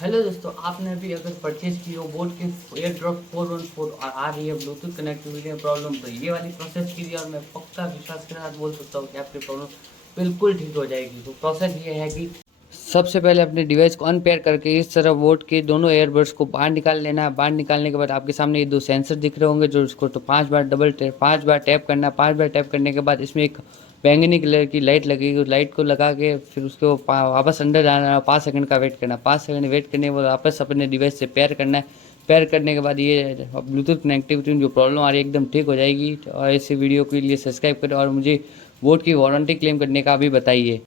Hello दोस्तों, आपने अभी अगर परचेज की हो बोट के एयर ड्रॉप 414 और आ रही है ब्लूटूथ कनेक्टिविटी में प्रॉब्लम, तो ये वाली प्रोसेस कीजिए और मैं पक्का विश्वास के साथ बोल सकता हूँ कि आपकी प्रॉब्लम बिल्कुल ठीक हो जाएगी। तो प्रोसेस ये है कि सबसे पहले अपने डिवाइस को अनपेयर करके इस तरह बोट के दोनों एयरबड्स को बाहर निकाल लेना है। बाहर निकालने के बाद आपके सामने ये दो सेंसर दिख रहे होंगे, जो उसको तो 5 बार टैप करना है। 5 बार टैप करने के बाद इसमें एक बैंगनी कलर की लाइट लगेगी। उस लाइट को लगा के फिर उसको वापस अंदर जाना है। 5 सेकंड का वेट करना है। 5 सेकंड वेट करने के बाद वापस अपने डिवाइस से पेयर करना है। पेयर करने के बाद ये ब्लूटूथ कनेक्टिविटी में जो प्रॉब्लम आ रही है एकदम ठीक हो जाएगी। और ऐसी वीडियो के लिए सब्सक्राइब करें और मुझे बोट की वारंटी क्लेम करने का भी बताइए।